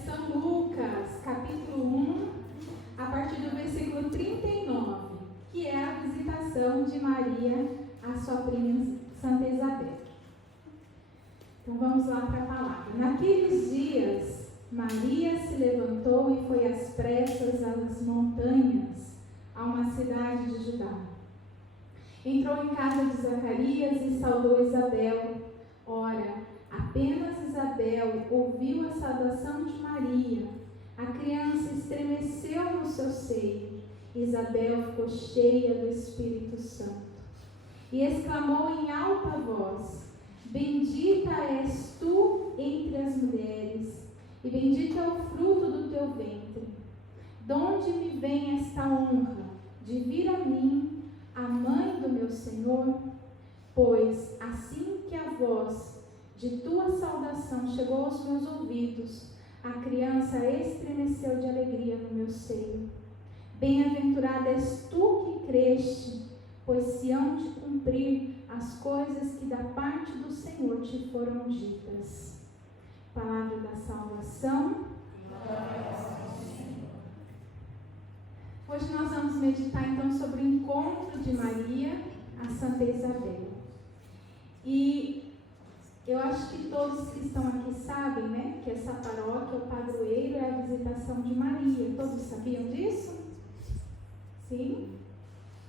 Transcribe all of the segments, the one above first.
de São Lucas, capítulo 1, a partir do versículo 39, que é a visitação de Maria à sua prima Santa Isabel. Então vamos lá para a palavra. Naqueles dias, Maria se levantou e foi às pressas às montanhas, a uma cidade de Judá. Entrou em casa de Zacarias e saudou Isabel. Ora, apenas Isabel ouviu a saudação de Maria. A criança estremeceu no seu seio. Isabel ficou cheia do Espírito Santo e exclamou em alta voz: Bendita és tu entre as mulheres, e bendito é o fruto do teu ventre. Donde me vem esta honra de vir a mim, a mãe do meu Senhor? Pois assim que a voz de tua saudação chegou aos meus ouvidos, a criança estremeceu de alegria no meu seio. Bem-aventurada és tu que creste, pois se hão de cumprir as coisas que da parte do Senhor te foram ditas. Palavra da salvação. Hoje nós vamos meditar então sobre o encontro de Maria a Santa Isabel. E eu acho que todos que estão aqui sabem, né, que essa paróquia, o padroeiro, é a visitação de Maria. Todos sabiam disso? Sim?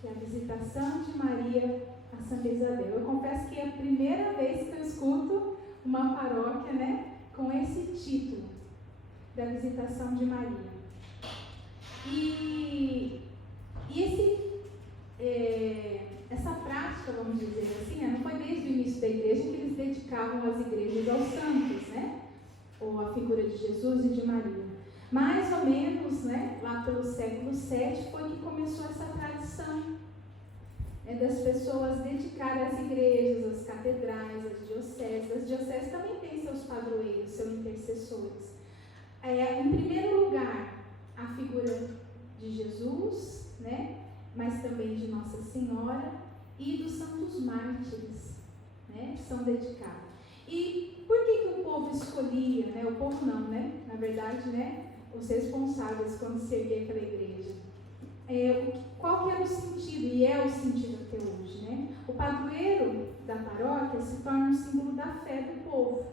Que é a visitação de Maria a Santa Isabel. Eu confesso que é a primeira vez que eu escuto uma paróquia, né, com esse título, da visitação de Maria. E essa prática, vamos dizer assim, não foi desde o início da igreja que eles dedicavam as igrejas aos santos, né? Ou a figura de Jesus e de Maria. Mais ou menos, né, lá pelo século VII foi que começou essa tradição, né, das pessoas dedicarem as igrejas, as catedrais, as dioceses. As dioceses também têm seus padroeiros, seus intercessores. Em primeiro lugar, a figura de Jesus, né, mas também de Nossa Senhora e dos santos mártires, né, que são dedicados. E por que o povo escolhia, né, o povo não, né, na verdade, né, os responsáveis quando se erguia aquela igreja? Qual que era o sentido, e é o sentido até hoje, né? O padroeiro da paróquia se torna um símbolo da fé do povo,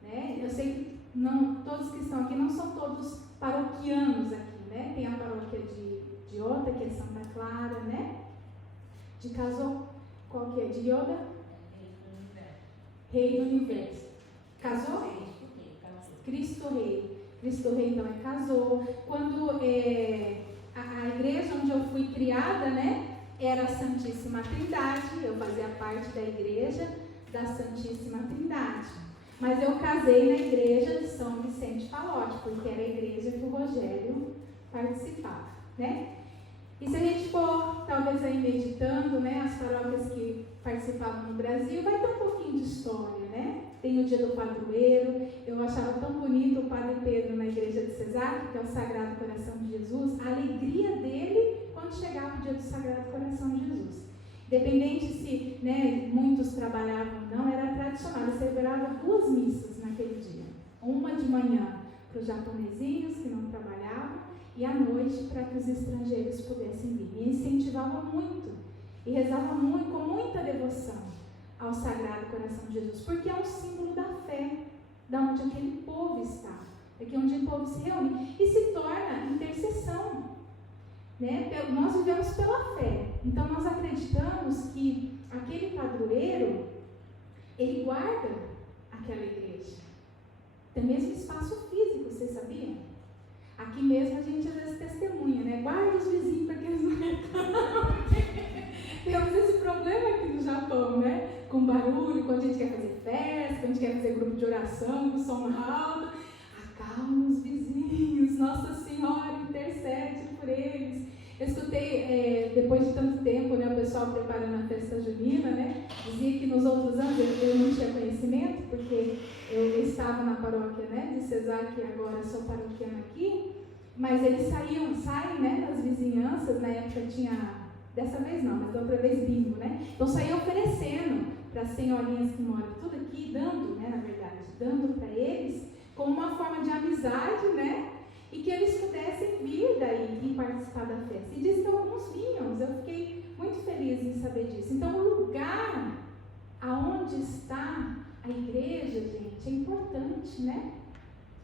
né? Eu sei que não, todos que estão aqui não são todos paroquianos aqui, né? Tem a paróquia de Ota, que é Santa Clara, né? De Casou, qual que é? De Ioda? Rei do Universo. Casou? Cristo Rei. Cristo Rei, então, casou. Quando a igreja onde eu fui criada, né, era a Santíssima Trindade. Eu fazia parte da igreja da Santíssima Trindade. Mas eu casei na igreja de São Vicente Palotti, porque era a igreja que o Rogério participava, né? E se a gente for, talvez, aí meditando, né, as paróquias que participavam no Brasil, vai ter um pouquinho de história, né? Tem o dia do padroeiro. Eu achava tão bonito o Padre Pedro na igreja de Cesário, que é o Sagrado Coração de Jesus, a alegria dele quando chegava o dia do Sagrado Coração de Jesus. Independente se, né, muitos trabalhavam ou não, era tradicional, ele celebrava 2 missas naquele dia. Uma de manhã para os japonesinhos que não trabalhavam, e à noite para que os estrangeiros pudessem vir. E incentivava muito, e rezava muito, com muita devoção ao Sagrado Coração de Jesus, porque é um símbolo da fé, da onde aquele povo está, aqui onde o povo se reúne, e se torna intercessão, né? Nós vivemos pela fé, então nós acreditamos que aquele padroeiro, ele guarda aquela igreja, tem mesmo espaço físico, vocês sabiam? Aqui mesmo a gente às vezes testemunha, né? Guarda os vizinhos para que eles não reclamem. Temos esse problema aqui no Japão, né? Com barulho, quando a gente quer fazer festa, quando a gente quer fazer grupo de oração, com som alto. Acalma os vizinhos, Nossa Senhora intercede por eles. Eu escutei, depois de tanto tempo, né, o pessoal preparando a festa junina, né? Dizia que nos outros anos eu não tinha conhecimento, porque eu estava na paróquia, né, de Cesário, que agora sou paroquiana aqui, mas eles saem, né, das vizinhanças. Na época tinha, dessa vez não, mas da outra vez bingo, né? Então saía oferecendo para as senhorinhas que moram tudo aqui, dando, né, na verdade, dando para eles, como uma forma de amizade amizade, né? E que eles pudessem vir daí e participar da festa. E diz que alguns vinham, eu fiquei muito feliz em saber disso. Então, o lugar aonde está a igreja, gente, é importante, né?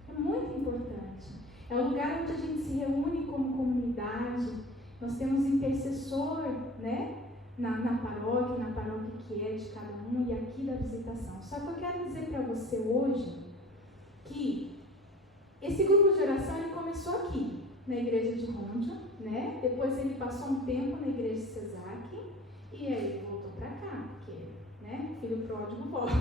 É muito importante. É o lugar onde a gente se reúne como comunidade. Nós temos intercessor, né? Na paróquia que é de cada um e aqui da visitação. Só que eu quero dizer para você hoje que esse grupo de oração ele começou aqui, na igreja de Rondia, né? Depois ele passou um tempo na igreja de Cesac e aí ele voltou para cá, porque, né? O filho pródigo volta.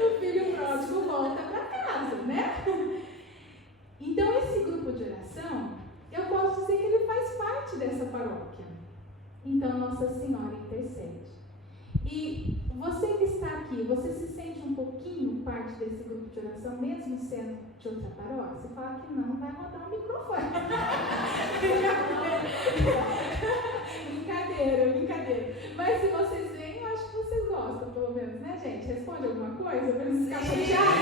O filho pródigo volta para casa, né? Então esse grupo de oração, eu posso dizer que ele faz parte dessa paróquia. Então Nossa Senhora intercede. E você que está aqui, você se sente um pouquinho parte desse grupo de oração, mesmo sendo de outra paróquia? Você fala que não, vai rodar um microfone. Brincadeira. Mas se vocês veem, eu acho que vocês gostam, pelo menos, né, gente? Responde alguma coisa para não ficar chateado.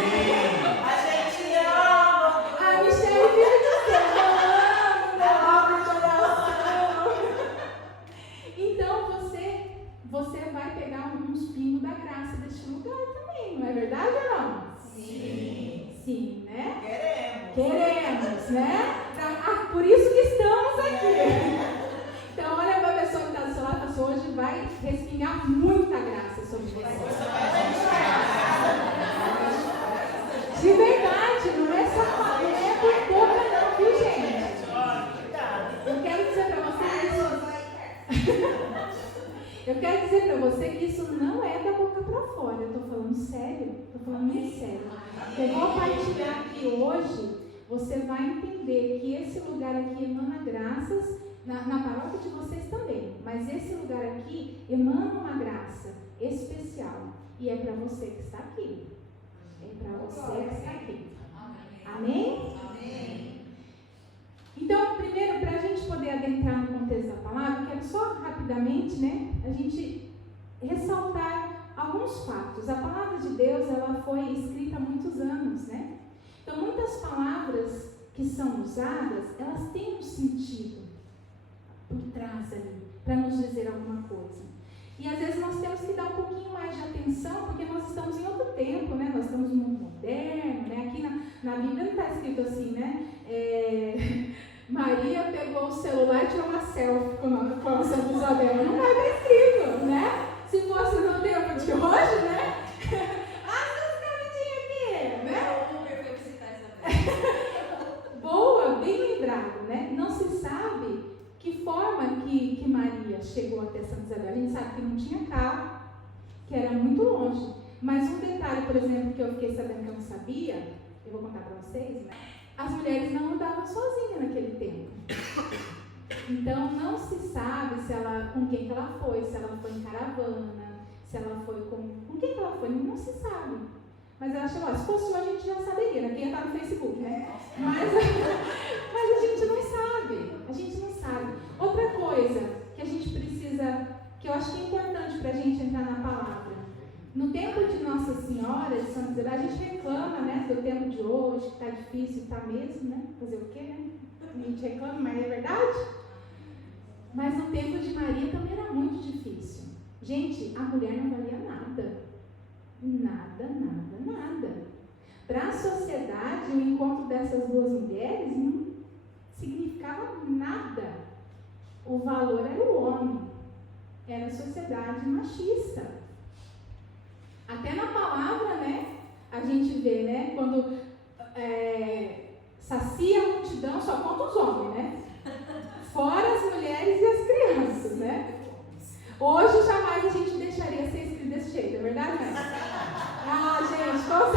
A gente ama. A Michelle veio dizer, eu amo de oração. Então você vai pegar uns pingos da graça deste lugar também, não é verdade ou não? Sim, né? Queremos, né? Por isso que estamos aqui. Então, olha para a pessoa que está do seu lado, a pessoa hoje vai respingar muita graça sobre você. De verdade, não é só não é por pouca não, viu, gente? Eu quero dizer para você que isso não é da boca para fora. Eu estou falando sério, estou falando muito sério. Eu vou partilhar aqui hoje, você vai entender que esse lugar aqui emana graças, na paróquia de vocês também, mas esse lugar aqui emana uma graça especial e é para você que está aqui. É para você que está aqui. Amém? Amém. Então, primeiro, para a gente poder adentrar no contexto da palavra, eu quero só rapidamente, né, a gente ressaltar alguns fatos. A palavra de Deus, ela foi escrita há muitos anos, né? Então, muitas palavras que são usadas, elas têm um sentido por trás ali, para nos dizer alguma coisa. E às vezes nós temos que dar um pouquinho mais de atenção, porque nós estamos em outro tempo, né? Nós estamos no mundo moderno, né? Aqui na Bíblia não está escrito assim, né? Maria pegou o celular e tirou uma selfie com a Santa Isabel. Não vai estar escrito, né? Se fosse no tempo de hoje, né? Essas caminhas aqui, né? Boa, bem lembrado, né? Não se sabe que forma que Maria chegou até Santa Isabel. A gente sabe que não tinha carro, que era muito longe. Mas um detalhe, por exemplo, que eu fiquei sabendo que eu não sabia, eu vou contar para vocês, né? As mulheres não andavam sozinhas naquele tempo. Então não se sabe com quem que ela foi, se ela foi em caravana, se ela foi com quem que ela foi, não se sabe. Mas ela chegou, se fosse hoje a gente já saberia, né? Quem ia estar no Facebook, né? Mas a gente não sabe. Outra coisa que a gente precisa, que eu acho que é importante para a gente entrar na palavra. No tempo de Nossa Senhora de Santa Isabel, a gente reclama, né, do tempo de hoje, que está difícil, está mesmo, né? Fazer o quê, né? A gente reclama, mas é verdade. Mas no tempo de Maria também era muito difícil. Gente, a mulher não valia nada. Nada. Para a sociedade, o encontro dessas duas mulheres não significava nada. O valor era o homem. Era a sociedade machista. Até na palavra, né, a gente vê, né, quando sacia a multidão, só conta os homens, né? Fora as mulheres e as crianças, né? Hoje jamais a gente deixaria ser escrito desse jeito, é verdade, né? Ah, gente, com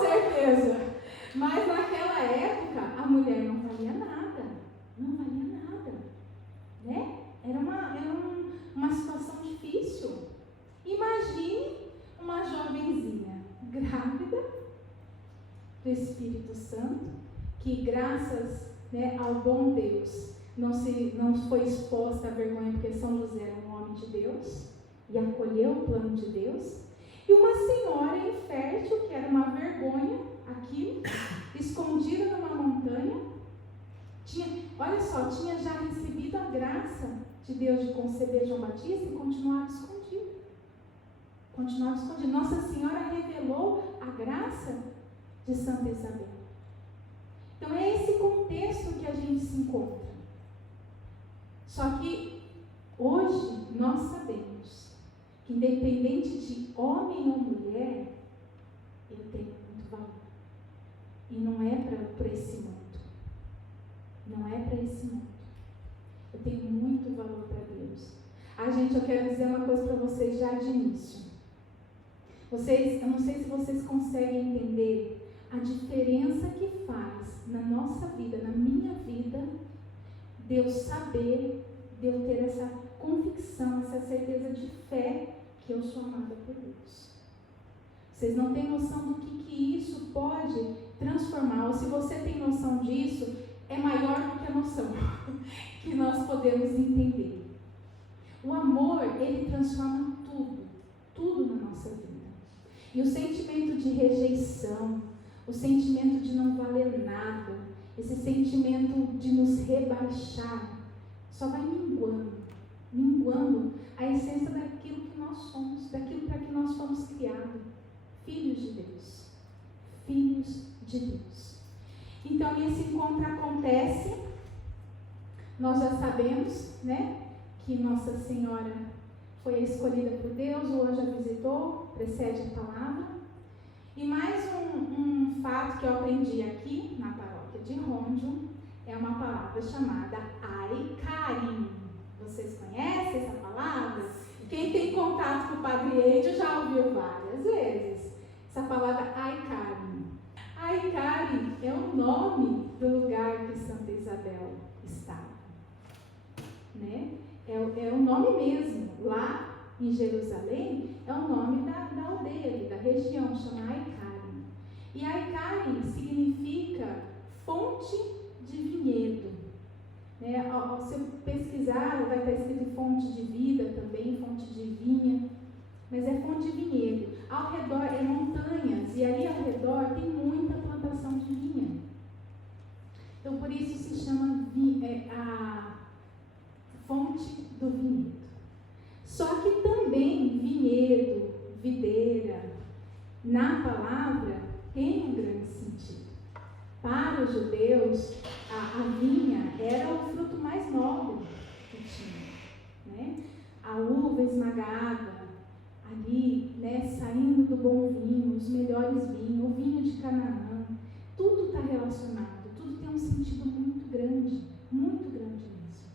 certeza. Mas naquela época, a mulher não valia nada, né? Era uma situação difícil. Imagine uma jovenzinha grávida do Espírito Santo, que graças, né, ao bom Deus não foi exposta à vergonha, porque São José era um homem de Deus e acolheu o plano de Deus, e uma senhora infértil, que era uma vergonha, de Deus de conceber João Batista e continuava escondido. Continuava escondido. Nossa Senhora revelou a graça de Santa Isabel. Então é esse contexto que a gente se encontra. Só que hoje nós sabemos que independente de homem ou mulher, ele tem muito valor. E não é para esse mundo. Não é para esse mundo. Eu tenho muito valor para Deus. Gente, eu quero dizer uma coisa para vocês já de início. Eu não sei se vocês conseguem entender a diferença que faz na nossa vida, na minha vida, de eu saber, de eu ter essa convicção, essa certeza de fé que eu sou amada por Deus. Vocês não têm noção do que isso pode transformar, ou se você tem noção disso, é maior do que a noção que nós podemos entender. O amor, ele transforma tudo na nossa vida. E o sentimento de rejeição, o sentimento de não valer nada, esse sentimento de nos rebaixar, só vai minguando a essência daquilo que nós somos, daquilo para que nós fomos criados, filhos de Deus. Filhos de Deus. Então, esse encontro acontece, nós já sabemos, né, que Nossa Senhora foi escolhida por Deus, o anjo a visitou, precede a palavra. E mais um fato que eu aprendi aqui na paróquia de Rondio é uma palavra chamada Ai-Karim. Vocês conhecem essa palavra? Quem tem contato com o Padre Eidio já ouviu várias vezes essa palavra Ai-Karim. Ai-Karim é o nome do lugar que Santa Isabel estava, né? É o nome mesmo. Lá em Jerusalém é o nome da aldeia, da região, chama Ai-Karim. E Ai-Karim significa fonte de vinhedo. Né? Se eu pesquisar, vai estar escrito fonte de vida também, fonte de vinha, mas é fonte de vinhedo. Ao redor é montanhas, e ali ao redor tem muita plantação de vinha. Então, por isso se chama a fonte do vinhedo. Só que também vinhedo, videira, na palavra tem um grande sentido. Para os judeus, a vinha era o fruto mais nobre que tinha, né? A uva esmagada, ali, né, saindo do bom vinho, os melhores vinhos, o vinho de Canaã, tudo está relacionado, tudo tem um sentido muito grande mesmo.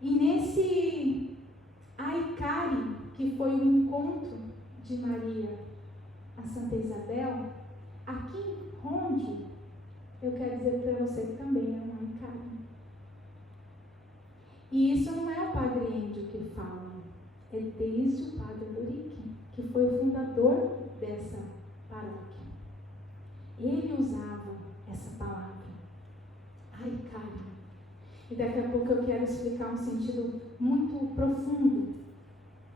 E nesse Ai-Karim, que foi o encontro de Maria a Santa Isabel, aqui em Rondio, eu quero dizer para você que também é um Ai-Karim. E isso não é o Padre Eidio que fala, é desde o Padre Lorique, que foi o fundador dessa paróquia. Ele usava essa palavra, Ai-Karim. E daqui a pouco eu quero explicar um sentido muito profundo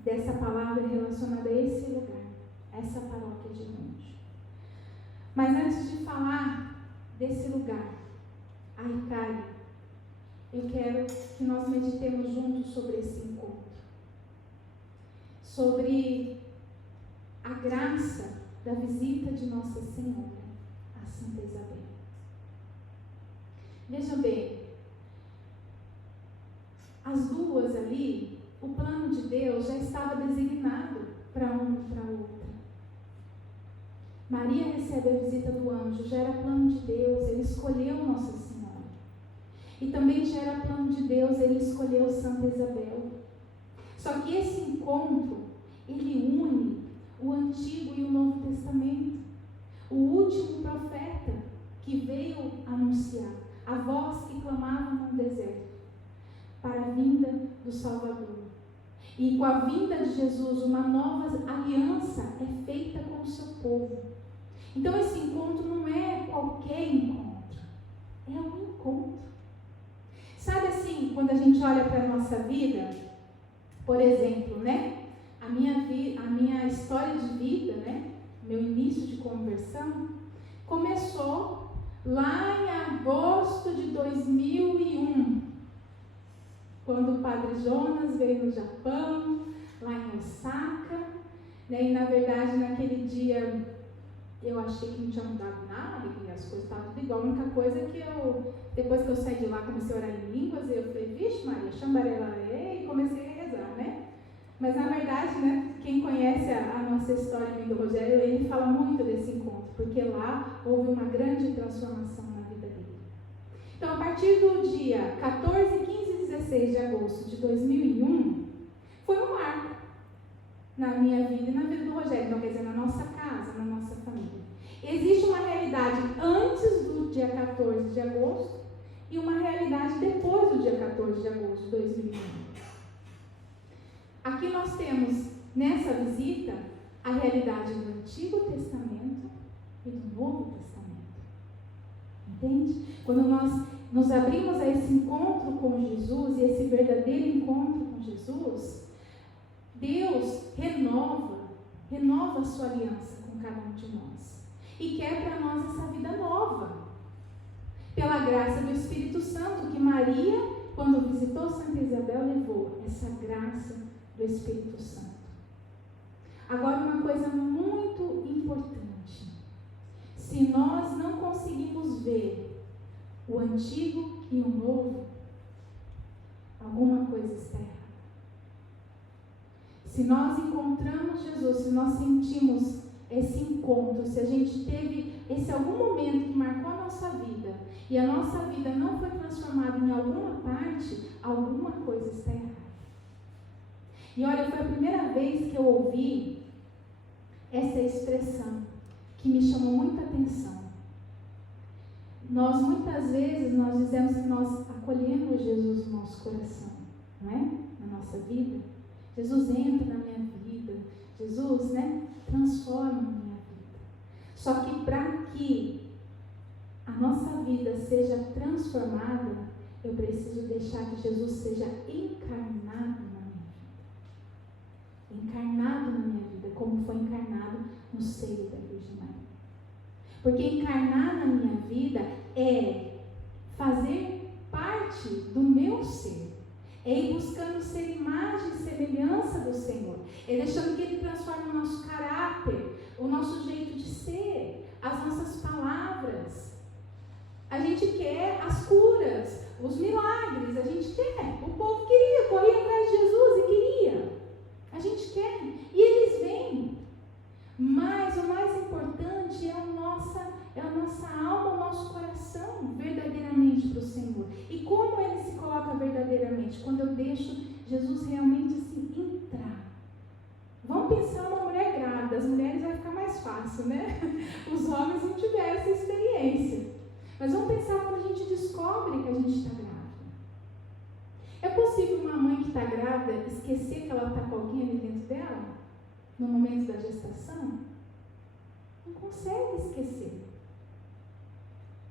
dessa palavra relacionada a esse lugar, essa paróquia de Rondio. Mas antes de falar desse lugar, Ai-Karim, eu quero que nós meditemos juntos sobre esse encontro. Sobre a graça da visita de Nossa Senhora a Santa Isabel. Veja bem, as duas ali, o plano de Deus já estava designado para uma e para outra. Maria recebe a visita do anjo, já era plano de Deus, ele escolheu Nossa Senhora. E também já era plano de Deus, ele escolheu Santa Isabel. Só que esse encontro, ele une o Antigo e o Novo Testamento. O último profeta que veio anunciar, a voz que clamava no deserto, para a vinda do Salvador. E com a vinda de Jesus, uma nova aliança é feita com o seu povo. Então esse encontro não é qualquer encontro, é um encontro. Sabe assim, quando a gente olha para a nossa vida, por exemplo, né? A minha história de vida, né? Meu início de conversão, começou lá em agosto de 2001. quando o Padre Jonas veio no Japão, lá em Osaka, né? E na verdade naquele dia eu achei que não tinha mudado nada, que as coisas estavam tudo igual. A única coisa é que depois que eu saí de lá, comecei a orar em línguas, e eu falei, vixe Maria, xambarelaê, e comecei a rezar, né? Mas na verdade, né, quem conhece a nossa história do Rogério, ele fala muito desse encontro, porque lá houve uma grande transformação na vida dele. Então, a partir do dia 14, 15 e 16 de agosto de 2001, foi um marco na minha vida e na vida do Rogério, então, quer dizer, na nossa casa, na nossa família. Existe uma realidade antes do dia 14 de agosto e uma realidade depois do dia 14 de agosto de 2001. Aqui nós temos, nessa visita, a realidade do Antigo Testamento e do Novo Testamento. Entende? Quando nós nos abrimos a esse encontro com Jesus e esse verdadeiro encontro com Jesus, Deus renova a sua aliança com cada um de nós e quer para nós essa vida nova. Pela graça do Espírito Santo, que Maria, quando visitou Santa Isabel, levou essa graça do Espírito Santo. Agora, uma coisa muito importante: se nós não conseguimos ver o antigo e o novo, alguma coisa está errada. Se nós encontramos Jesus, se nós sentimos esse encontro, se a gente teve esse algum momento que marcou a nossa vida e a nossa vida não foi transformada em alguma parte, alguma coisa está errada. E olha, foi a primeira vez que eu ouvi essa expressão que me chamou muita atenção. Muitas vezes, nós dizemos que nós acolhemos Jesus no nosso coração, não é? Na nossa vida. Jesus entra na minha vida, Jesus, né, transforma a minha vida. Só que para que a nossa vida seja transformada, eu preciso deixar que Jesus seja encarnado na minha vida. Encarnado na minha vida, como foi encarnado no seio da Virgem Maria. Porque encarnar na minha vida é fazer parte do meu ser. É ir buscando ser imagem e semelhança do Senhor. É deixando que Ele transforme o nosso caráter, o nosso jeito de ser, as nossas palavras. A gente quer as curas, os milagres, a gente quer. O povo queria, corria atrás de Jesus e queria. A gente quer. E eles vêm. Mas o mais importante é a nossa alma, o nosso coração verdadeiramente para o Senhor. E como Ele se coloca verdadeiramente? Quando eu deixo Jesus realmente assim entrar. Vamos pensar uma mulher grávida. As mulheres vai ficar mais fácil, né? Os homens não tiveram essa experiência. Mas vamos pensar quando a gente descobre que a gente está grávida. É possível uma mãe que está grávida esquecer que ela está com alguém ali dentro dela? No momento da gestação? Não consegue esquecer.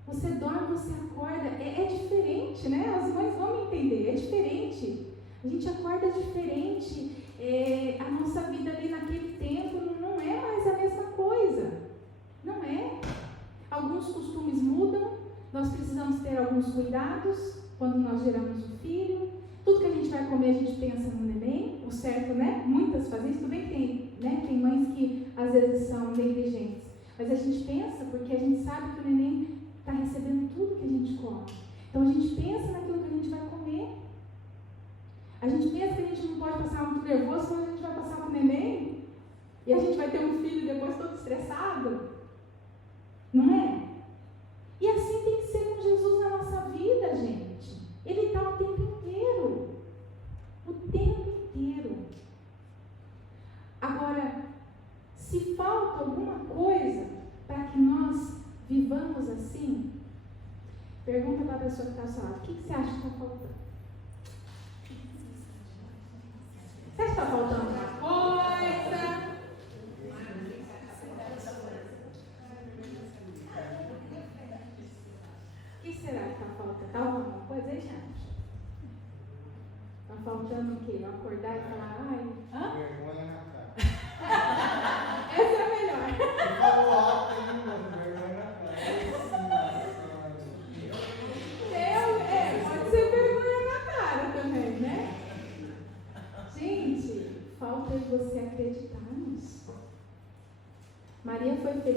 Você dorme, você acorda, é diferente, né? As mães vão me entender, é diferente. A gente acorda diferente, a nossa vida ali naquele tempo não é mais a mesma coisa. Não é. Alguns costumes mudam, nós precisamos ter alguns cuidados quando nós geramos um filho. Tudo que a gente vai comer, a gente pensa no neném, o certo, né? Muitas fazem isso, tudo bem que tem, né? Tem mães que às vezes são negligentes. Mas a gente pensa porque a gente sabe que o neném está recebendo tudo que a gente come. Então a gente pensa naquilo que a gente vai comer. A gente pensa que a gente não pode passar muito nervoso, senão a gente vai passar com o neném. E a gente vai ter um filho depois todo estressado. Não é? E assim tem que ser com Jesus na nossa vida, gente. Ele está o tempo inteiro. O tempo inteiro. Agora, se falta alguma coisa para que nós vivamos assim, pergunta para a pessoa que está ao seu lado: o que você acha que está faltando? Você acha que está faltando alguma coisa? O que será que está faltando? Está alguma coisa aí, gente? Está faltando o quê? Eu acordar e falar: ai, hã? Vergonha na cara. Essa é a melhor. Você falou alto ainda, vergonha na cara. Pode ser vergonha na cara também, né?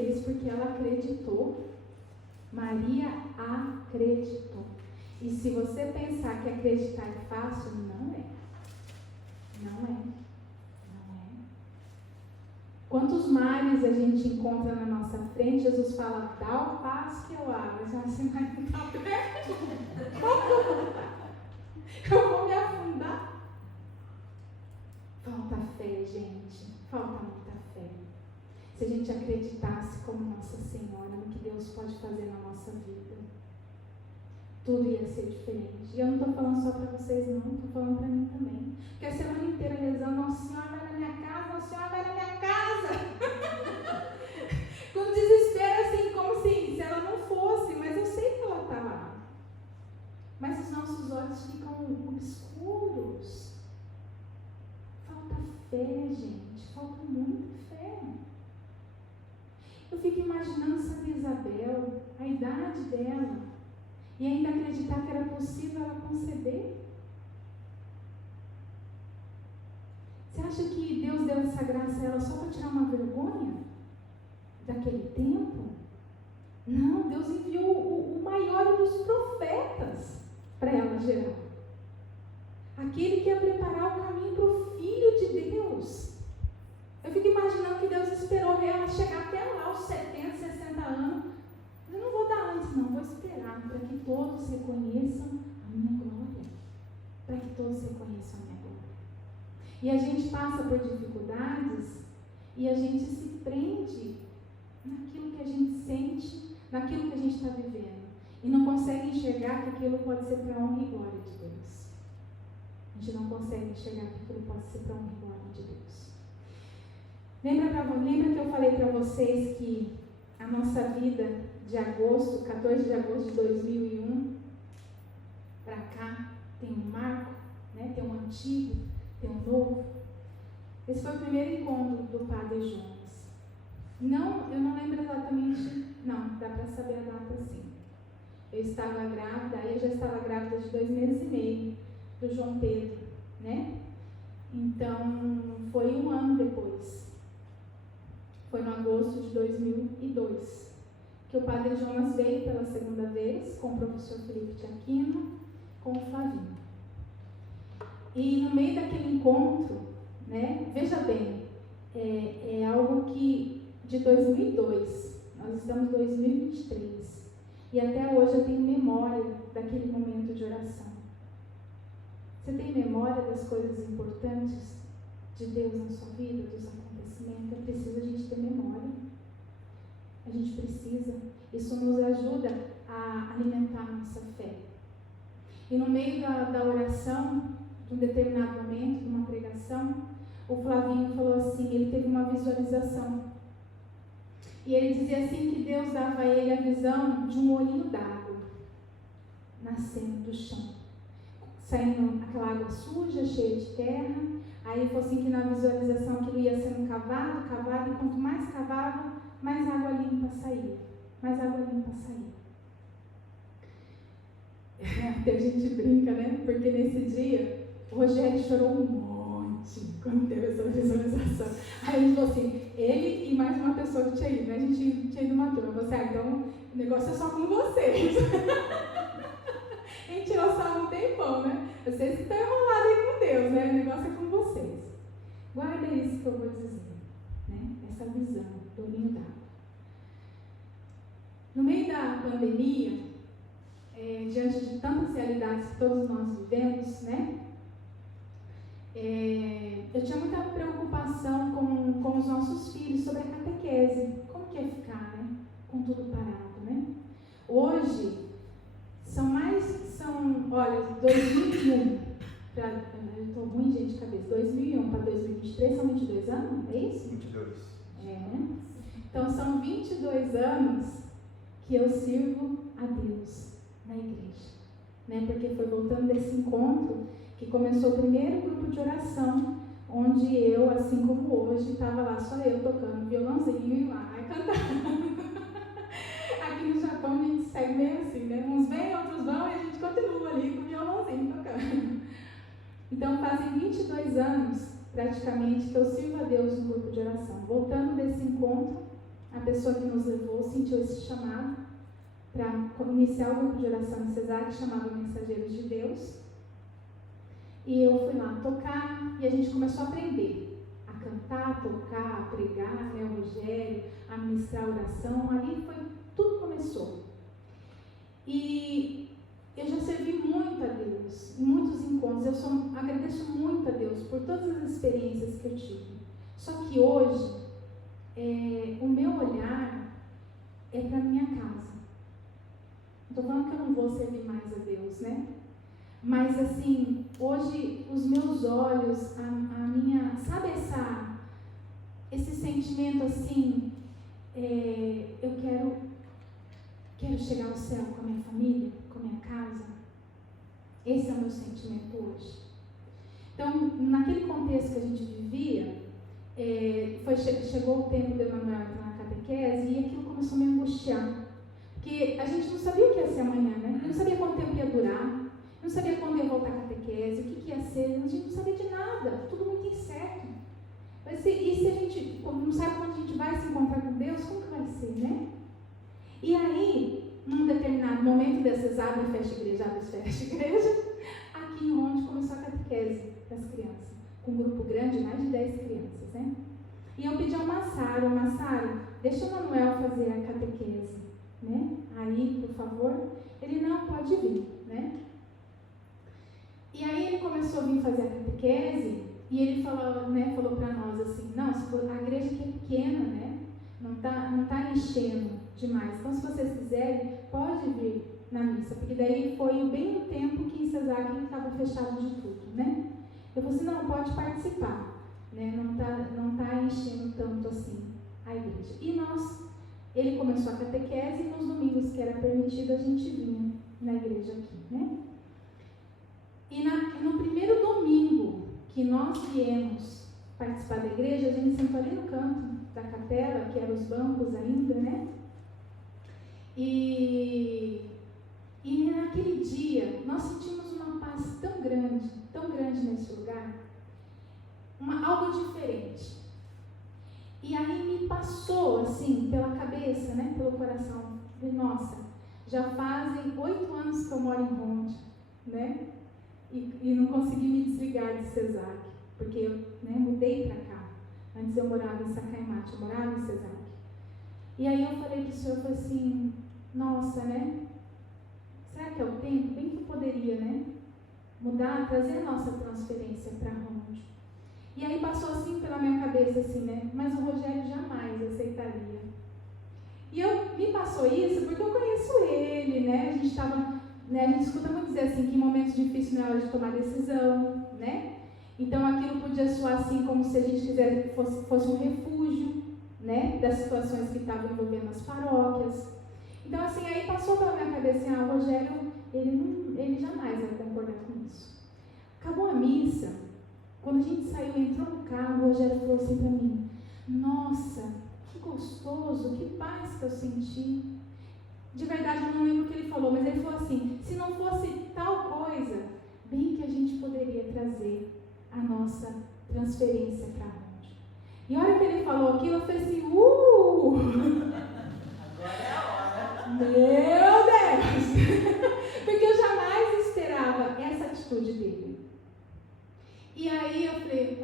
feliz porque ela acreditou. Maria acreditou. E se você pensar que acreditar é fácil, não é. Não é. Não é. Quantos males a gente encontra na nossa frente, Jesus fala, dá o passo que eu abro. Já assim, mas não está perto. Como que eu vou estar? Eu vou me afundar? Falta fé, gente. Falta muita fé. Se a gente acreditasse como Nossa Senhora no que Deus pode fazer na nossa vida, tudo ia ser diferente. E eu não estou falando só para vocês não, estou falando para mim também. Porque a semana inteira rezando, Nossa Senhora vai na minha casa, Nossa Senhora vai na minha casa. Com desespero assim, como se ela não fosse, mas eu sei que ela está lá. Mas os nossos olhos ficam obscuros. Falta fé, gente, falta muita fé. Eu fico imaginando Santa Isabel, a idade dela, e ainda acreditar que era possível ela conceber. Você acha que Deus deu essa graça a ela só para tirar uma vergonha daquele tempo? Não, Deus enviou o maior dos profetas para ela gerar. Aquele que ia preparar o caminho para o Filho de Deus. Eu fico imaginando que Deus esperou ela chegar até lá, aos 70, 60 anos. Eu não vou dar antes, não, vou esperar para que todos reconheçam a minha glória. Para que todos reconheçam a minha glória. E a gente passa por dificuldades e a gente se prende naquilo que a gente sente, naquilo que a gente está vivendo. E não consegue enxergar que aquilo pode ser para a honra e glória de Deus. A gente não consegue enxergar que aquilo pode ser para a honra e glória de Deus. Lembra que eu falei para vocês que a nossa vida de agosto, 14 de agosto de 2001, para cá, tem um marco, né? Tem um antigo, tem um novo. Esse foi o primeiro encontro do Padre Jonas. Não, eu não lembro exatamente, não, dá para saber a data sim. Eu estava grávida, aí eu já estava grávida de 2 meses e meio do João Pedro, né? Então, foi 1 ano depois. Foi no agosto de 2002 que o Padre Jonas veio pela segunda vez com o professor Felipe de Aquino, com o Flavinho. E no meio daquele encontro, né, veja bem, é algo que de 2002, nós estamos em 2023, e até hoje eu tenho memória daquele momento de oração. Você tem memória das coisas importantes de Deus na sua vida, dos acontecimentos? É preciso a gente ter memória. A gente precisa. Isso nos ajuda a alimentar a nossa fé. E no meio da oração, de um determinado momento, de uma pregação, o Flavinho falou assim, ele teve uma visualização. E ele dizia assim que Deus dava a ele a visão de um olhinho d'água nascendo do chão. Saindo aquela água suja, cheia de terra. Aí ele falou assim que na visualização aquilo ia sendo cavado, e quanto mais cavava, mais água limpa saía. Mais água limpa saía. Até a gente brinca, né? Porque nesse dia, o Rogério chorou um monte quando teve essa visualização. Aí ele falou assim, ele e mais uma pessoa que tinha ido, né? A gente tinha ido uma turma. Você, então o negócio é só com vocês. A gente tirou só um tempão, né? Vocês que estão enrolados aí com Deus, né? O negócio é com vocês. Guarda isso que eu vou dizer, né? Essa visão do olhinho d'água. No meio da pandemia, diante de tantas realidades que todos nós vivemos, né? Eu tinha muita preocupação com os nossos filhos sobre a catequese. Como que é ficar, né? Com tudo parado, né? Hoje, olha, 2001, eu estou ruim, gente, de cabeça, 2001 para 2023 são 22 anos, é isso? 22. Né? Então, são 22 anos que eu sirvo a Deus na igreja, né? Porque foi voltando desse encontro que começou o primeiro grupo de oração, onde eu, assim como hoje, estava lá só eu tocando violãozinho e lá cantando. Aqui no Japão a gente segue meio assim, né? Uns vêm, outros vão e a gente continua ali com o violãozinho tocando. Então fazem 22 anos, praticamente, que eu sirvo a Deus no grupo de oração. Voltando desse encontro, a pessoa que nos levou sentiu esse chamado para iniciar o grupo de oração em Cesac, que chamava Mensageiros de Deus. E eu fui lá tocar e a gente começou a aprender. A cantar, a tocar, a pregar, né, o Rogério, a ministrar a oração. Ali foi, tudo começou. E eu já servi muito a Deus, em muitos encontros. Agradeço muito a Deus por todas as experiências que eu tive. Só que hoje, o meu olhar é para minha casa. Não estou falando que eu não vou servir mais a Deus, né? Mas assim, hoje os meus olhos, a minha, sabe esse sentimento assim, eu quero chegar ao céu com a minha família, com a minha casa. Esse é o meu sentimento hoje. Então, naquele contexto que a gente vivia, chegou o tempo de Emanuel entrar na catequese e aquilo começou a me angustiar. Porque a gente não sabia o que ia ser amanhã, né? Eu não sabia quanto tempo ia durar, não sabia quando ia voltar à catequese, o que ia ser, a gente não sabia de nada, tudo muito incerto. E se a gente não sabe quando a gente vai se encontrar com Deus, como que vai ser, né? E aí, num determinado momento desses abre e fecha igreja, aqui em Ronde começou a catequese das crianças, com um grupo grande, mais de 10 crianças, né? E eu pedi ao Massaro, deixa o Manuel fazer a catequese, né? Aí, por favor. Ele, não, pode vir, né? E aí ele começou a vir fazer a catequese e ele falou para nós assim, não, a igreja aqui é pequena, né? Não tá enchendo demais. Então, se vocês quiserem, pode vir na missa, porque daí foi bem o tempo que em Cesac estava fechado de tudo, né? Eu falei assim, não, pode participar, né? Não tá enchendo tanto assim a igreja. E ele começou a catequese e nos domingos que era permitido a gente vinha na igreja aqui, né? E no primeiro domingo que nós viemos participar da igreja, a gente sentou ali no canto da capela, que eram os bancos ainda, né? E naquele dia, nós sentimos uma paz tão grande nesse lugar, algo diferente. E aí me passou, assim, pela cabeça, né, pelo coração, de nossa, já fazem 8 anos que eu moro em Ronde, né? E não consegui me desligar de Cesac, porque eu, né, mudei para cá. Antes eu morava em Sacaimate, eu morava em Cesac. E aí eu falei para o Senhor, falei assim, nossa, né? Será que é o tempo? Bem que poderia, né? Mudar, trazer a nossa transferência para Ronde. E aí passou assim pela minha cabeça, assim, né? Mas o Rogério jamais aceitaria. E me passou isso porque eu conheço ele, né? A gente escuta muito dizer assim, que em momentos difíceis não é hora de tomar decisão, né? Então aquilo podia soar assim como se a gente fosse um refúgio, né? Das situações que estavam envolvendo as paróquias. Então assim, aí passou pela minha cabeça assim, o Rogério, ele jamais vai concordar com isso. Acabou a missa, quando a gente saiu, entrou no carro, o Rogério falou assim para mim, nossa, que gostoso, que paz que eu senti. De verdade, eu não lembro o que ele falou, mas ele falou assim, se não fosse tal coisa, bem que a gente poderia trazer a nossa transferência para onde. E a hora que ele falou aquilo, eu falei assim, Agora é a hora. Meu Deus! Porque eu jamais esperava essa atitude dele. E aí eu falei,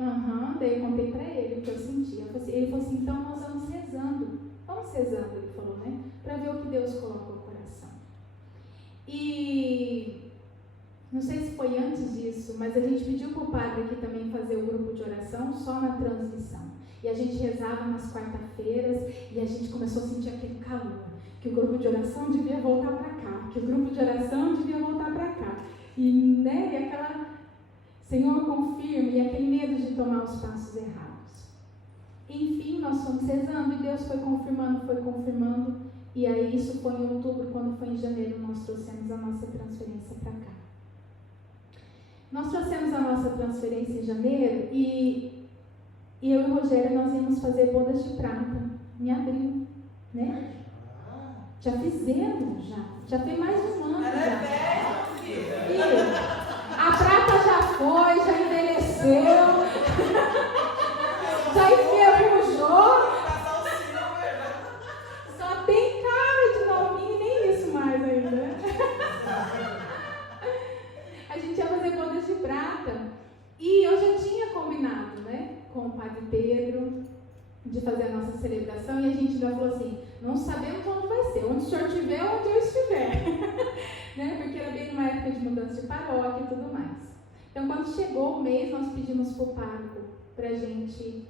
daí eu contei para ele o que eu sentia. Ele falou assim, então nós vamos rezando. Vamos rezando, ele falou, né? Para ver o que Deus colocou no coração. E não sei se foi antes disso, mas a gente pediu para o padre aqui também fazer o grupo de oração só na transmissão. E a gente rezava nas quarta-feiras e a gente começou a sentir aquele calor, que o grupo de oração devia voltar para cá, que o grupo de oração devia voltar para cá. E aquela, Senhor, confirme, e aquele medo de tomar os passos errados. Enfim, nós fomos rezando e Deus foi confirmando, e aí isso foi em outubro, quando foi em janeiro, nós trouxemos a nossa transferência para cá. Nós trouxemos a nossa transferência em janeiro e eu e o Rogério, nós íamos fazer bodas de prata em abril, né? Já fizemos, já tem mais de um ano. Ela já. é velha, filha. Filho, a prata já foi, já envelheceu, já enferrujou. onde o senhor estiver, onde eu estiver. Né? Porque era bem numa época de mudança de paróquia e tudo mais. Então, quando chegou o mês, nós pedimos para o pároco para a gente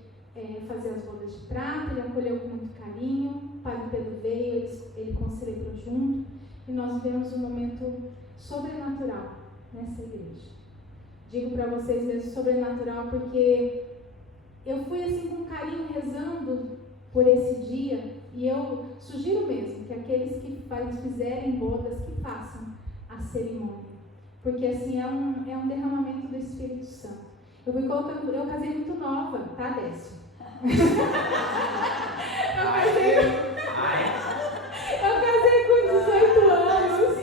fazer as bodas de prata. Ele acolheu com muito carinho. O padre Pedro veio, ele concelebrou junto. E nós vivemos um momento sobrenatural nessa igreja. Digo para vocês mesmo sobrenatural porque eu fui assim com carinho rezando por esse dia. E eu sugiro mesmo que aqueles que fizerem bodas, que façam a cerimônia. Porque assim é um derramamento do Espírito Santo. Eu casei muito nova, tá, Décio? Eu casei com 18 anos.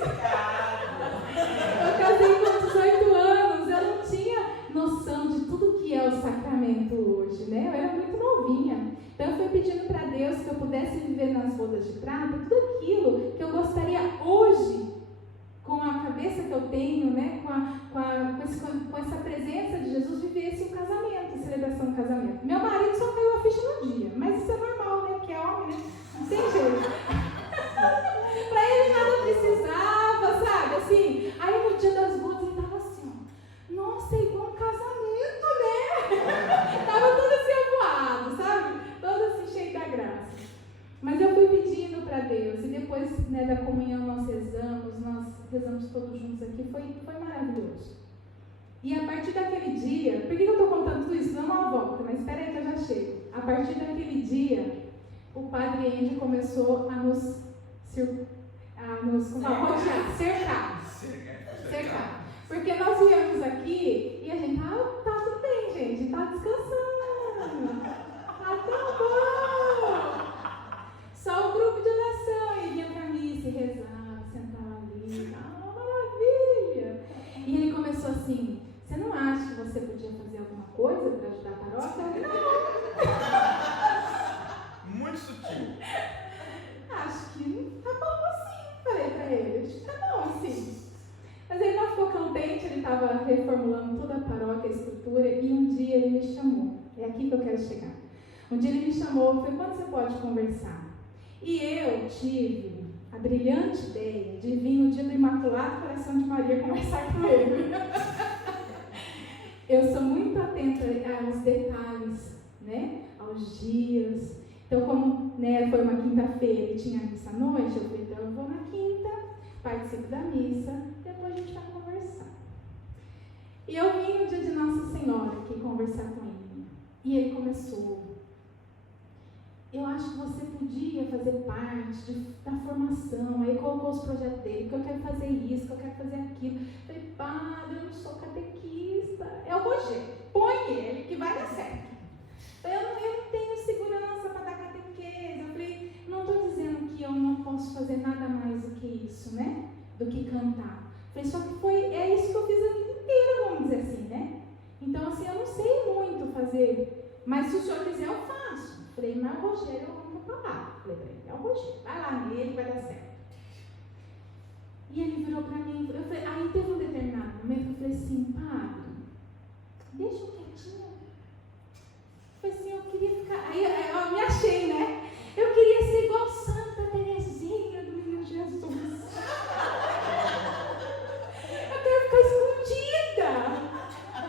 Eu casei com 18 anos. Eu não tinha noção de tudo que é o sacramento hoje, né? Eu era muito novinha. Então eu fui pedindo para Deus que eu pudesse viver nas bodas de prata tudo aquilo que eu gostaria hoje, com a cabeça que eu tenho, né, com essa presença de Jesus, vivesse um casamento, a celebração do casamento. Meu marido só caiu a ficha no dia, mas isso é normal, né, porque é homem, né, não tem jeito. Para ele nada precisava, sabe, assim. Aí no dia das bodas ele estava assim, ó, nossa, é igual um casamento, né? Tava todo assim avoado, sabe, todo assim cheio da graça. Mas eu fui pedindo para Deus, e depois, né, da comunhão nós rezamos todos juntos aqui, foi maravilhoso. E a partir daquele dia, por que eu estou contando tudo isso? Não uma volta, mas espera aí que eu já chego. A partir daquele dia, o padre Andy começou a nos rodear, cercar. Porque nós viemos aqui e a gente tá tudo bem, gente, tá descansando, tá tão bom. Só o grupo de oração, e vinha para mim se rezar, sentar ali, maravilha. E ele começou assim, você não acha que você podia fazer alguma coisa para ajudar a paróquia? Não. Muito sutil. Acho que tá bom assim, falei para ele, acho que tá bom assim. Mas ele não ficou contente, ele estava reformulando toda a paróquia, a estrutura, e um dia ele me chamou, é aqui que eu quero chegar. Um dia ele me chamou e falou, quando você pode conversar? E eu tive a brilhante ideia de vir no dia do Imaculado Coração de Maria conversar com ele. Eu sou muito atenta aos detalhes, né? Aos dias. Então, como, né, foi uma quinta-feira e tinha missa à noite, eu falei, então eu vou na quinta, participo da missa, depois a gente vai conversar. E eu vim no dia de Nossa Senhora aqui conversar com ele. E ele começou... Eu acho que você podia fazer parte da formação. Aí colocou os projetos dele, que eu quero fazer isso, que eu quero fazer aquilo. Eu falei, padre, eu não sou catequista. É o Rogério, põe ele que vai dar certo. Eu não tenho segurança para dar catequese. Eu falei, não estou dizendo que eu não posso fazer nada mais do que isso, né? Do que cantar. Eu falei, só que é isso que eu fiz a vida inteira, vamos dizer assim, né? Então, assim, eu não sei muito fazer, mas se o senhor quiser, eu faço. Falei, mas o Rogério eu nunca falava. Falei para ele, é o Rogério, vai lá nele, vai dar certo. E ele virou para mim, aí teve um determinado momento que eu falei assim, padre, deixa eu quietinho. Eu falei assim, eu queria ficar, aí eu me achei, né? Eu queria ser igual Santa Teresinha do Menino Jesus. Eu quero ficar escondida.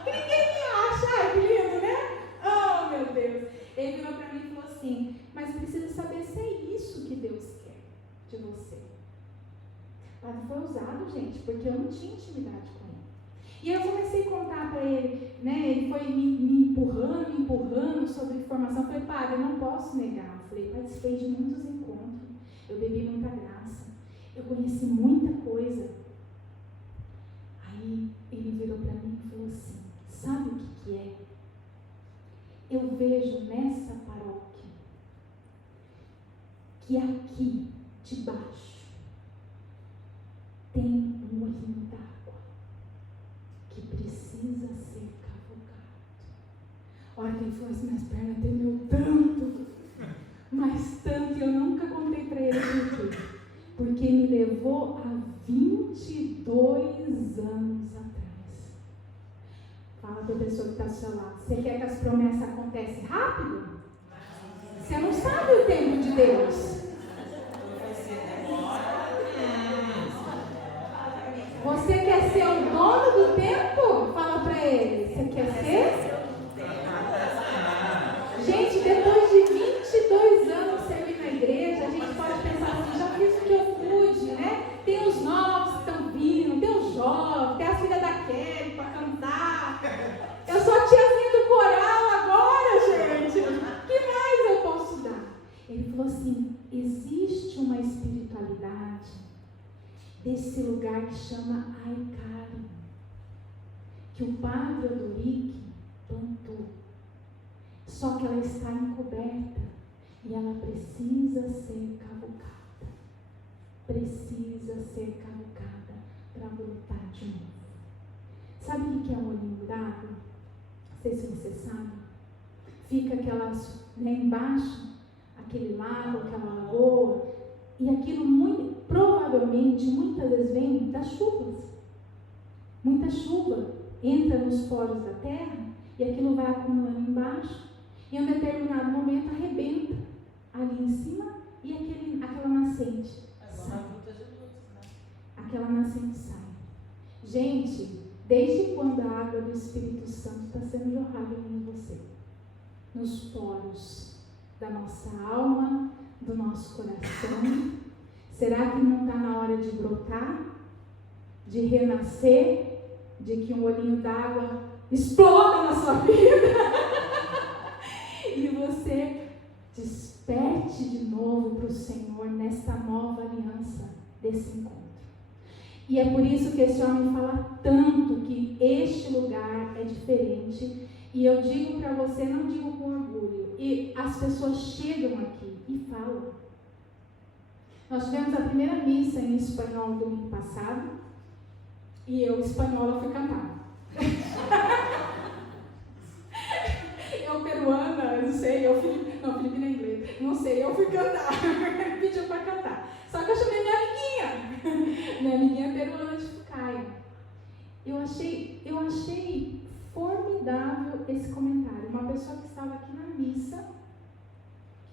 Que ninguém me acha. Ai, que lindo, né? Oh, meu Deus. Ele virou para mim e falou assim, mas precisa saber se é isso que Deus quer de você. O padre foi usado, gente, porque eu não tinha intimidade com ele. E eu comecei a contar para ele, né? Ele foi me empurrando sobre formação. Eu falei, padre, eu não posso negar. Eu falei, participei de muitos encontros, eu bebi muita graça, eu conheci muita coisa. Aí ele virou para mim e falou assim, sabe o que é? Eu vejo nessa paróquia que aqui debaixo tem um olhinho d'água que precisa ser cavocado. Olha, ele falou assim, minhas pernas tremeu tanto, mas tanto, eu nunca contei para ele por quê. Porque me levou a 22 anos atrás. Fala para a pessoa que está ao seu lado, você quer que as promessas aconteçam rápido? Você não sabe o tempo de Deus. desse lugar que chama Aicário, que o padre Odorique plantou. Só que ela está encoberta e ela precisa ser cavucada. Precisa ser cavucada para brotar de novo. Sabe o que é um olhinho d'água? Não sei se você sabe. Fica aquelas, embaixo, aquele lago, aquela lagoa, e aquilo muito, provavelmente, muitas vezes vem das chuvas. Muita chuva entra nos poros da terra e aquilo vai acumulando embaixo e em um determinado momento arrebenta ali em cima e aquela nascente sai. Aquela nascente sai. Gente, desde quando a água do Espírito Santo está sendo jorrada em você? Nos poros da nossa alma, do nosso coração. Será que não está na hora de brotar? De renascer? De que um olhinho d'água exploda na sua vida? E você desperte de novo para o Senhor nessa nova aliança desse encontro. E é por isso que esse homem fala tanto que este lugar é diferente. E eu digo para você, não digo com orgulho, e as pessoas chegam aqui e falam. Nós tivemos a primeira missa em espanhol no domingo passado, e eu, espanhola, fui cantar. Eu, peruana, eu não sei, filipina é inglês, não sei, eu fui cantar, pediu para cantar. Só que eu chamei minha amiguinha peruana de Fucaia. Eu achei formidável esse comentário. Uma pessoa que estava aqui na missa,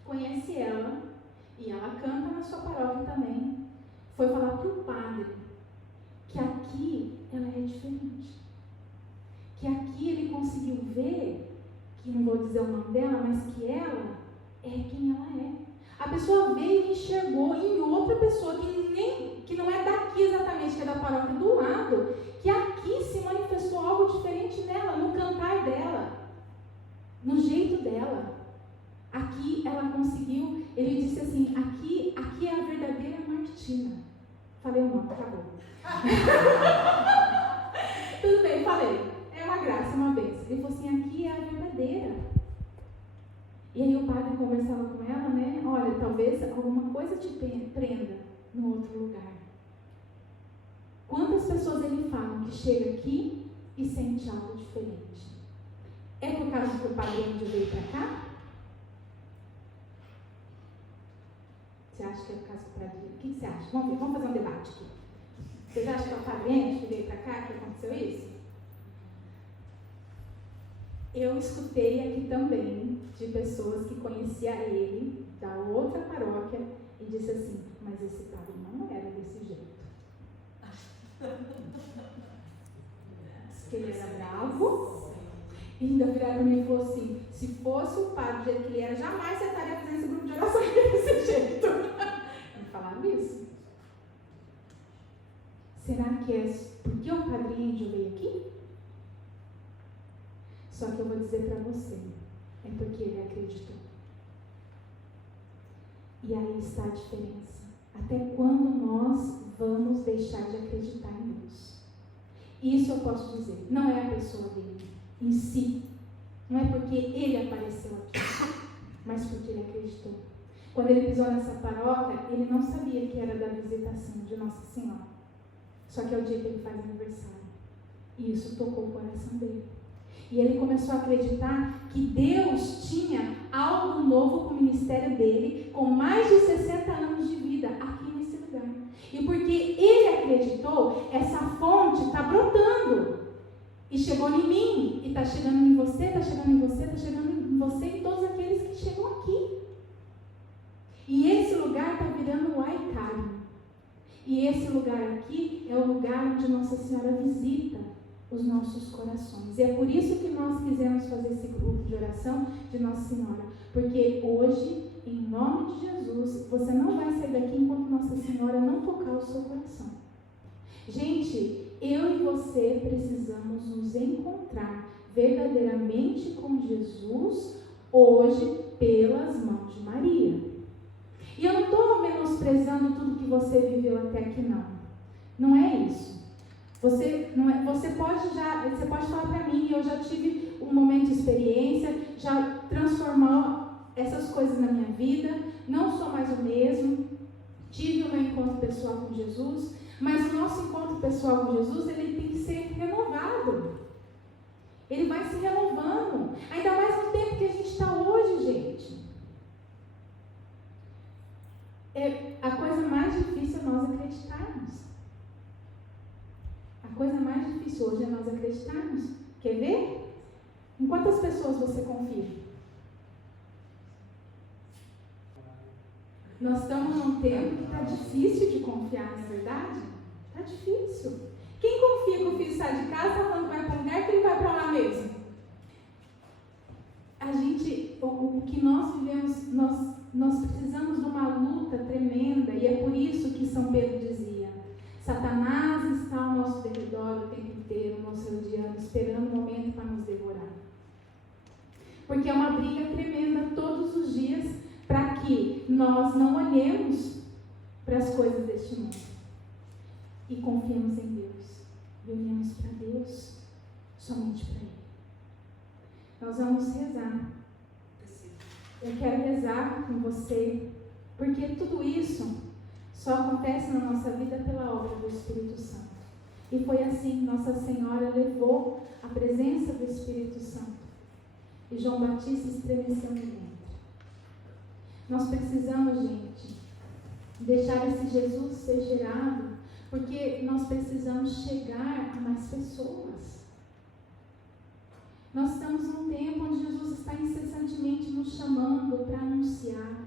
conhece ela, e ela canta na sua paróquia também, foi falar para o padre que aqui ela é diferente. Que aqui ele conseguiu ver, que não vou dizer o nome dela, mas que ela é quem ela é. A pessoa veio e enxergou em outra pessoa que não é daqui exatamente, que é da paróquia do lado, que aqui se manifestou algo diferente nela, no cantar dela, no jeito dela. Aqui ela conseguiu, ele disse assim, aqui é a verdadeira Martina. Falei o nome, acabou. Tudo bem, falei. É uma graça, uma bênção. Ele falou assim, aqui é a verdadeira. E aí o padre conversava com ela, né? Olha, talvez alguma coisa te prenda no outro lugar. Quantas pessoas ele fala que chega aqui e sente algo diferente? É por causa que o padre Índio veio para cá? Você acha que é por causa do padre Índio? O que você acha? Vamos fazer um debate aqui. Vocês acham que é o padre Índio que veio para cá que aconteceu isso? Eu escutei aqui também de pessoas que conheciam ele da outra paróquia e disse assim, mas esse padre não era desse jeito. Diz que ele era bravo e ainda viraram para mim e falou assim, se fosse o padre do jeito que ele era, jamais você estaria fazendo esse grupo de oração desse jeito. Eles falaram isso. Será que é porque o padre Índio veio aqui? Só que eu vou dizer para você, é porque ele acreditou. E aí está a diferença. Até quando nós vamos deixar de acreditar em Deus? Isso eu posso dizer, não é a pessoa dele em si. Não é porque ele apareceu aqui, mas porque ele acreditou. Quando ele pisou nessa paróquia, ele não sabia que era da visitação de Nossa Senhora. Só que é o dia que ele faz aniversário. E isso tocou o coração dele. E ele começou a acreditar que Deus tinha algo novo com o ministério dele, com mais de 60 anos de vida aqui nesse lugar. E porque ele acreditou, essa fonte está brotando. E chegou em mim, e está chegando em você, está chegando em você, está chegando em você e todos aqueles que chegam aqui. E esse lugar está virando o Aicário. E esse lugar aqui é o lugar onde Nossa Senhora visita os nossos corações. E é por isso que nós quisemos fazer esse grupo de oração de Nossa Senhora. Porque hoje, em nome de Jesus, você não vai sair daqui enquanto Nossa Senhora não tocar o seu coração. Gente, eu e você precisamos nos encontrar verdadeiramente com Jesus hoje pelas mãos de Maria. E eu não estou menosprezando tudo que você viveu até aqui, não. Não é isso. Você pode falar para mim, eu já tive um momento de experiência, já transformou essas coisas na minha vida, não sou mais o mesmo, tive um encontro pessoal com Jesus, mas o nosso encontro pessoal com Jesus, ele tem que ser renovado. Ele vai se renovando, ainda mais no tempo que a gente está hoje, gente. A coisa mais difícil é nós acreditarmos. A coisa mais difícil hoje é nós acreditarmos. Quer ver? Em quantas pessoas você confia? Nós estamos num tempo que está difícil de confiar, não é verdade? Está difícil. Quem confia que o filho sai de casa, está falando que vai para um lugar, que ele vai para lá mesmo? O que nós vivemos, nós precisamos de uma luta tremenda, e é por isso que São Pedro dizia: Satanás está ao nosso derredor o tempo inteiro, nos rodeando, esperando o momento para nos devorar. Porque é uma briga tremenda todos os dias para que nós não olhemos para as coisas deste mundo e confiemos em Deus, e olhemos para Deus, somente para Ele. Nós vamos rezar. Eu quero rezar com você, porque tudo isso só acontece na nossa vida pela obra do Espírito Santo. E foi assim que Nossa Senhora levou a presença do Espírito Santo. E João Batista estremeceu no ventre. Nós precisamos, gente, deixar esse Jesus ser gerado, porque nós precisamos chegar a mais pessoas. Nós estamos num tempo onde Jesus está incessantemente nos chamando para anunciar,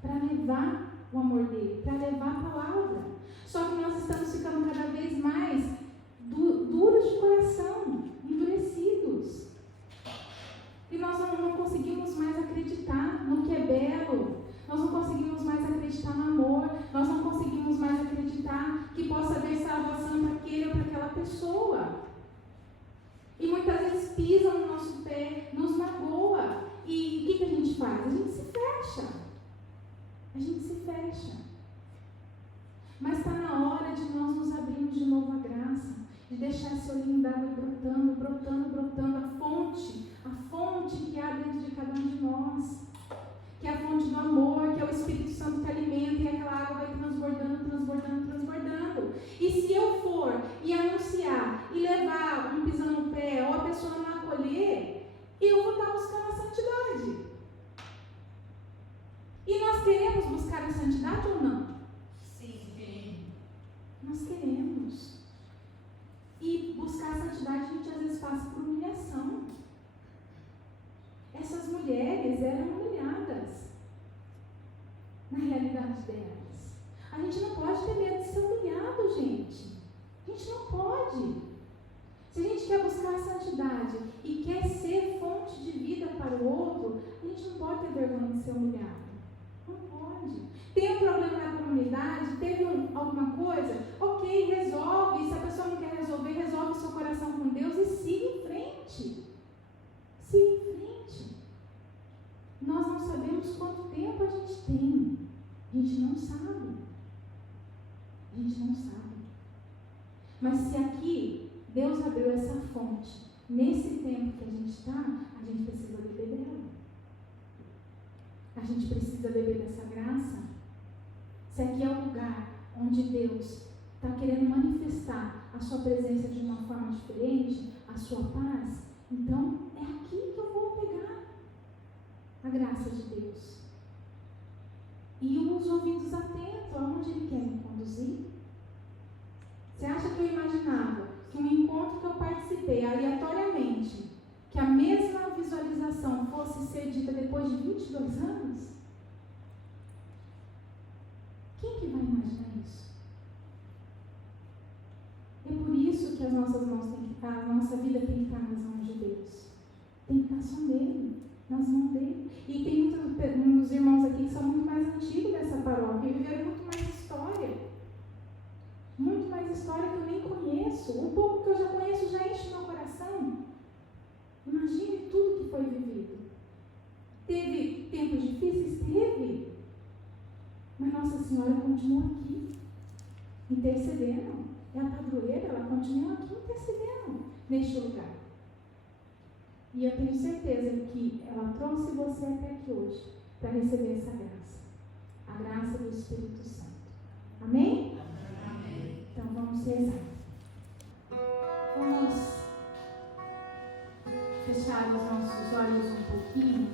para levar o amor dele, para levar a palavra. Só que nós estamos ficando cada vez mais duros de coração, endurecidos. E nós não conseguimos mais acreditar no que é belo. Nós não conseguimos mais acreditar no amor. Nós não conseguimos mais acreditar que possa haver salvação para aquele ou para aquela pessoa. E muitas vezes pisam no nosso pé, nos magoa. E o que a gente faz? A gente se fecha. Mas está na hora de nós nos abrirmos de novo à graça, de deixar esse olhinho d'água brotando, a fonte que há dentro de cada um de nós, que é a fonte do amor, que é o Espírito Santo que alimenta, e aquela água vai transbordando. E se eu for e anunciar, e levar um pisão no pé, ou a pessoa não acolher, eu vou estar buscando a santidade. E nós queremos buscar a santidade ou não? Sim. Nós queremos. E buscar a santidade, a gente às vezes passa por humilhação. Essas mulheres eram humilhadas na realidade delas. A gente não pode ter medo de ser humilhado, gente. A gente não pode. Se a gente quer buscar a santidade e quer ser fonte de vida para o outro, a gente não pode ter vergonha de ser humilhado. Não pode. Tem um problema na comunidade, teve alguma coisa, ok, resolve. Se a pessoa não quer resolver, resolve o seu coração com Deus e siga em frente. Nós não sabemos quanto tempo a gente tem. A gente não sabe. Mas se aqui Deus abriu essa fonte, nesse tempo que a gente está, a gente precisa beber dela. A gente precisa beber dessa graça. Se aqui é o lugar onde Deus está querendo manifestar a sua presença de uma forma diferente, a sua paz, então é aqui que eu vou pegar a graça de Deus. E os ouvidos atentos aonde Ele quer me conduzir. Você acha que eu imaginava que um encontro que eu participei aleatoriamente, que a mesma visualização fosse ser dita depois de 22 anos? Quem que vai imaginar isso? É por isso que as nossas mãos têm que estar, a nossa vida tem que estar nas mãos de Deus. Tem que estar só nele, nas mãos dele. E tem muitos irmãos aqui que são muito mais antigos dessa paróquia, e viveram muito mais história. Muito mais história que eu nem conheço. O pouco que eu já conheço já enche meu coração. Imagine tudo que foi vivido. Teve tempos difíceis? Teve. Mas Nossa Senhora continua aqui. intercedendo. É a padroeira, ela continua aqui intercedendo neste lugar. E eu tenho certeza que ela trouxe você até aqui hoje para receber essa graça. A graça do Espírito Santo. Amém? Amém. Então vamos rezar. Vamos fechar os nossos olhos um pouquinho.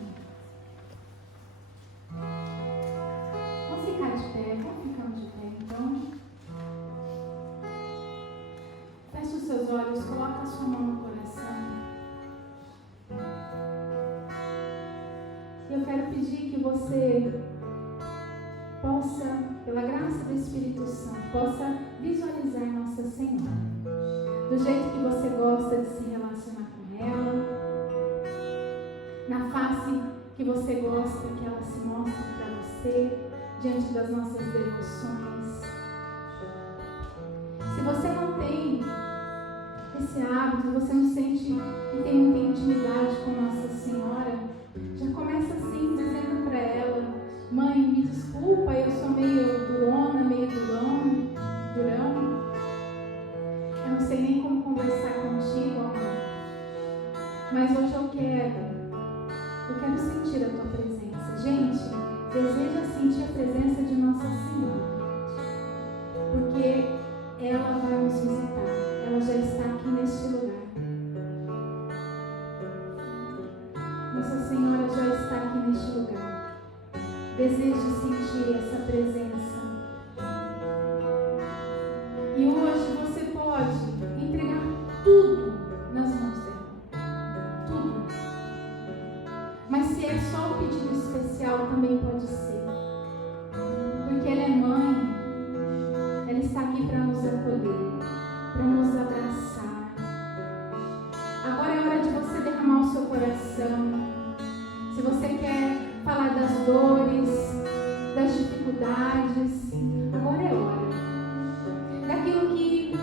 Vamos ficar de pé, vamos ficando de pé então. Feche os seus olhos, coloca a sua mão no coração. Eu quero pedir que você possa, pela graça do Espírito Santo, possa visualizar Nossa Senhora do jeito que você gosta de se relacionar com ela, na face que você gosta que ela se mostre para você diante das nossas devoções. Se você não tem esse hábito, você não sente que tem muita intimidade com Nossa Senhora, já começa assim, dizendo para ela: mãe, me desculpa, eu sou meio durona, meio durão. Eu não sei nem como conversar contigo, amor. Mas hoje eu quero sentir a tua presença. Gente, deseja sentir a presença de Nossa Senhora. Porque ela vai nos visitar. Ela já está aqui neste lugar. Nossa Senhora já está aqui neste lugar. Deseja sentir essa presença. E hoje você pode entregar tudo nas mãos dela. Tudo. Mas se é só um pedido especial, também pode ser. Porque ela é mãe. Ela está aqui para nos acolher, para nos abraçar. Agora é hora de você derramar o seu coração. Se você quer falar das dores, das dificuldades, agora é hora. Daquilo que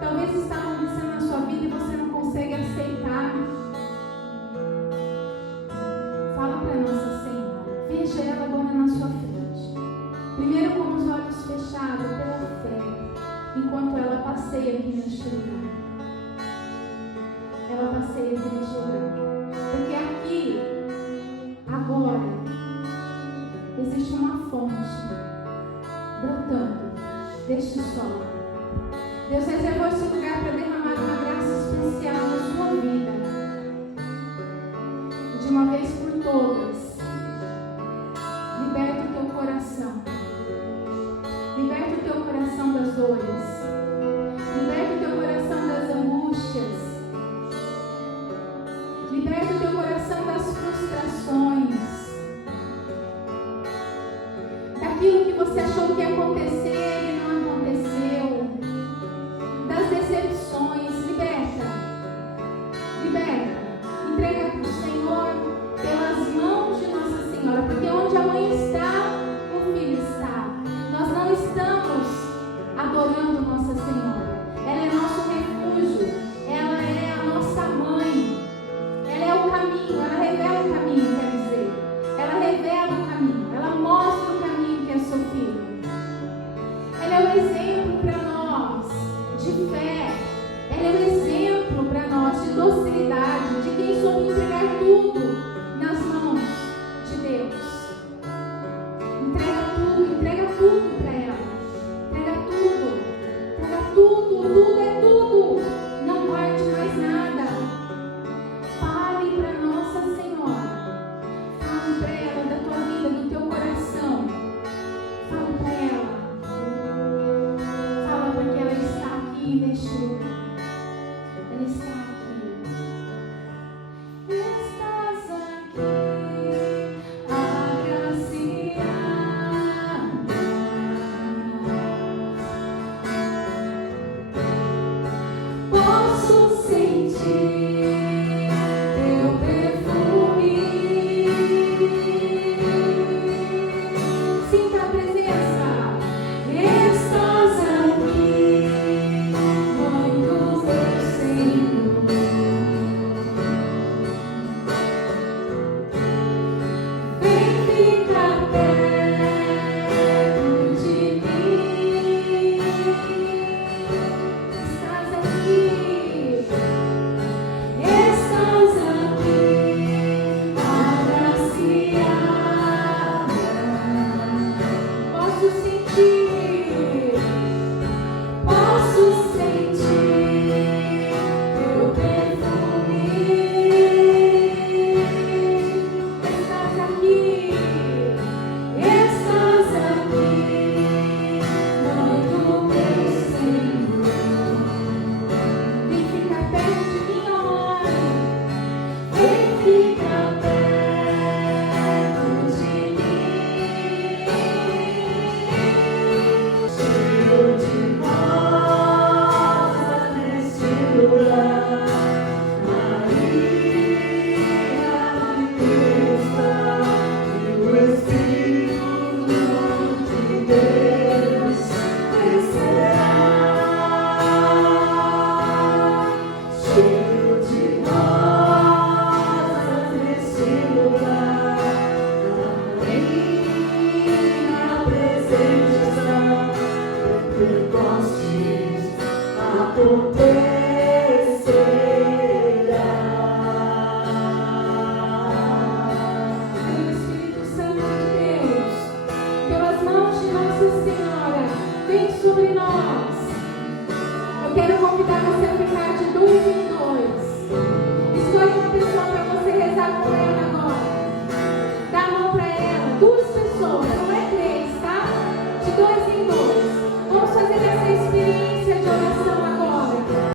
talvez está acontecendo na sua vida e você não consegue aceitar. Fala para Nossa Senhora. Veja ela agora na sua frente. Primeiro com os olhos fechados, pela fé, enquanto ela passeia aqui neste lugar. Ela passeia aqui neste lugar. Porque aqui, agora, existe uma fonte brotando deste sol. Deus reservou esse lugar para derramar uma graça especial na sua vida. De uma vez por todas, liberta o teu coração. Liberta o teu coração das dores. Liberta o teu coração das angústias. Liberta o teu coração das frustrações. Daquilo que você achou que ia acontecer e não aconteceu. Das decepções. Liberta. Liberta. Entrega para o Senhor pelas mãos de Nossa Senhora. Porque onde a mãe está, o filho está. Nós não estamos adorando Nossa Senhora. Ela é nosso refúgio. Ela é a nossa mãe. Ela é o caminho. Ela revela o caminho, quer dizer. Ela revela o caminho. Ela mostra o caminho que é seu filho. Ela é o exemplo.